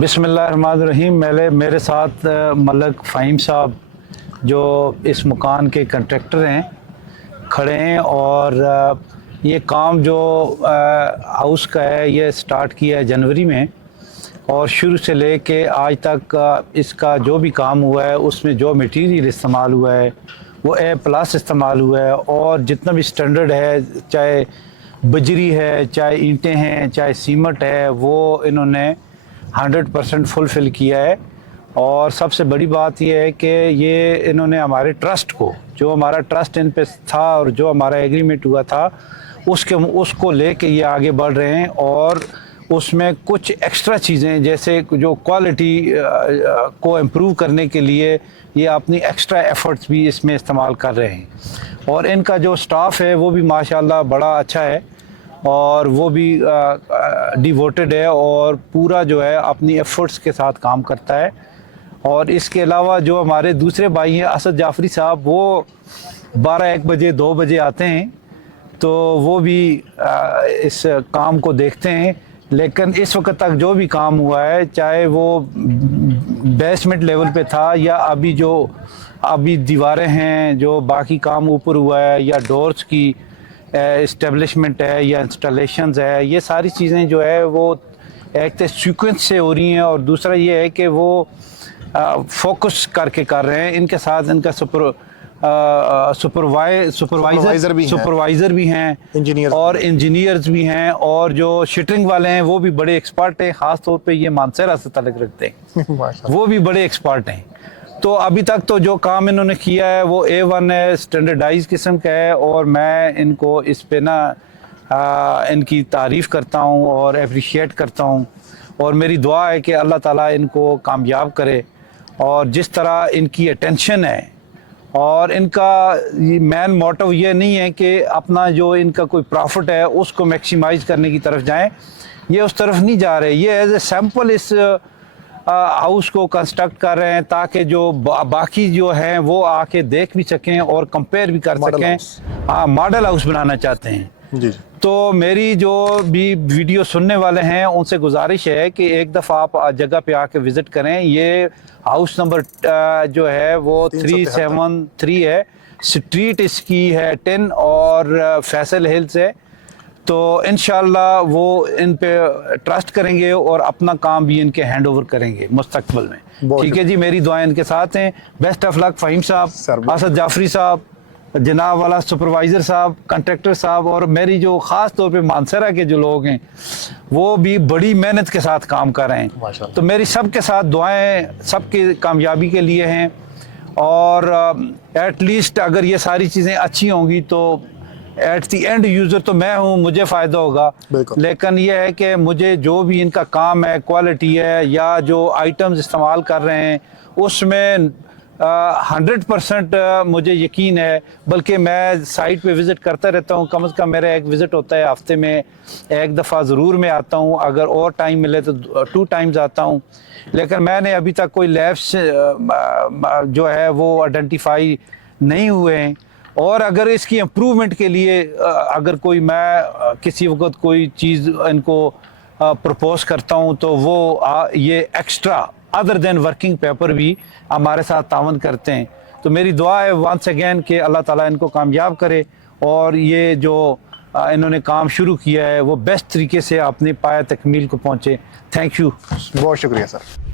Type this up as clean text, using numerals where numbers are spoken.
बिस्मिल्लाहिर्रहमानिर्रहीम। मेरे साथ मलक फ़हीम साहब जो इस मकान के कंट्रैक्टर हैं खड़े हैं, और ये काम जो हाउस का है ये स्टार्ट किया है जनवरी में, और शुरू से लेके आज तक इसका जो भी काम हुआ है उसमें जो मटेरियल इस्तेमाल हुआ है वो A+ इस्तेमाल हुआ है, और जितना भी स्टैंडर्ड है, चाहे बजरी है, चाहे ईंटें हैं, चाहे सीमेंट है, वो इन्होंने 100% फुलफ़िल किया है। और सबसे बड़ी बात यह है कि ये इन्होंने हमारे ट्रस्ट को, जो हमारा ट्रस्ट इन पे था और जो हमारा एग्रीमेंट हुआ था उसको लेके ये आगे बढ़ रहे हैं, और उसमें कुछ एक्स्ट्रा चीज़ें जैसे जो क्वालिटी को इम्प्रूव करने के लिए ये अपनी एक्स्ट्रा एफ़र्ट्स भी इसमें इस्तेमाल कर रहे हैं। और इनका जो स्टाफ़ है वो भी माशाल्लाह बड़ा अच्छा है, और वो भी डिवोटेड है और पूरा जो है अपनी एफ़र्ट्स के साथ काम करता है। और इसके अलावा जो हमारे दूसरे भाई हैं असद जाफरी साहब, वो 12-1 बजे 2 बजे आते हैं, तो वो भी इस काम को देखते हैं। लेकिन इस वक्त तक जो भी काम हुआ है, चाहे वो बेसमेंट लेवल पे था या अभी दीवारें हैं, जो बाकी काम ऊपर हुआ है, या डोर्स की इस्टेब्लिशमेंट है या इंस्टॉलेशंस है, ये सारी चीज़ें जो है वो एक तो सीक्वेंस से हो रही हैं, और दूसरा ये है कि वो फोकस करके कर रहे हैं। इनके साथ इनका सुपरवाइज़र भी हैं, इंजीनियर्स भी हैं, और जो शटरिंग वाले हैं वो भी बड़े एक्सपर्ट हैं। ख़ास तौर पे ये मानसरा से ताल्लुक़ रखते हैं वो भी बड़े एक्सपर्ट हैं। तो अभी तक तो जो काम इन्होंने किया है वो A1 है, स्टैंडर्डाइज किस्म का है, और मैं इनको इस पे ना इनकी तारीफ़ करता हूँ और अप्रिशिएट करता हूँ, और मेरी दुआ है कि अल्लाह ताला इनको कामयाब करे। और जिस तरह इनकी अटेंशन है, और इनका मेन मोटिव ये नहीं है कि अपना जो इनका कोई प्रॉफिट है उसको मैक्सिमाइज़ करने की तरफ जाएं, ये उस तरफ नहीं जा रहे। ये एज ए सैम्पल इस हाउस को कंस्ट्रक्ट कर रहे हैं ताकि जो बाकी जो हैं वो आके देख भी सकें और कंपेयर भी कर सकें। हाँ, मॉडल हाउस बनाना चाहते हैं जी। तो मेरी जो भी वीडियो सुनने वाले हैं उनसे गुजारिश है कि एक दफ़ा आप जगह पे आके विज़िट करें। ये हाउस नंबर जो है वो 373 है, स्ट्रीट इसकी है 10 और फैसल हिल्स है। तो इंशाल्लाह वो इन पे ट्रस्ट करेंगे और अपना काम भी इनके हैंड ओवर करेंगे मुस्तकबिल में। ठीक है जी, मेरी दुआएं इनके साथ हैं। बेस्ट ऑफ लक फ़हीम साहब, असद जाफरी साहब, जनाब वाला सुपरवाइज़र साहब, कंट्रैक्टर साहब, और मेरी जो ख़ास तौर पे मानसरा के जो लोग हैं वो भी बड़ी मेहनत के साथ काम कर रहे हैं। तो मेरी सबके साथ दुआएं सबकी कामयाबी के लिए हैं, और एटलीस्ट अगर ये सारी चीज़ें अच्छी होंगी तो एट दी एंड यूज़र तो मैं हूँ, मुझे फ़ायदा होगा। लेकिन ये है कि मुझे जो भी इनका काम है, क्वालिटी है, या जो आइटम्स इस्तेमाल कर रहे हैं उसमें 100% मुझे यकीन है। बल्कि मैं साइट पे विज़िट करता रहता हूँ, कम से कम मेरा एक विज़िट होता है हफ्ते में 1 दफ़ा ज़रूर मैं आता हूँ, अगर और टाइम मिले तो 2 टाइम्स आता हूँ। लेकिन मैंने अभी तक कोई लैब्स जो है वो आइडेंटिफाई नहीं हुए हैं। और अगर इसकी इम्प्रूवमेंट के लिए अगर कोई मैं किसी वक्त कोई चीज़ इनको प्रपोज करता हूँ तो वो ये extra other than working paper भी हमारे साथ तावन करते हैं। तो मेरी दुआ है वंस अगेन कि अल्लाह ताला इनको कामयाब करे, और ये जो इन्होंने काम शुरू किया है वो बेस्ट तरीके से अपने पाया तकमील को पहुँचे। थैंक यू, बहुत शुक्रिया सर।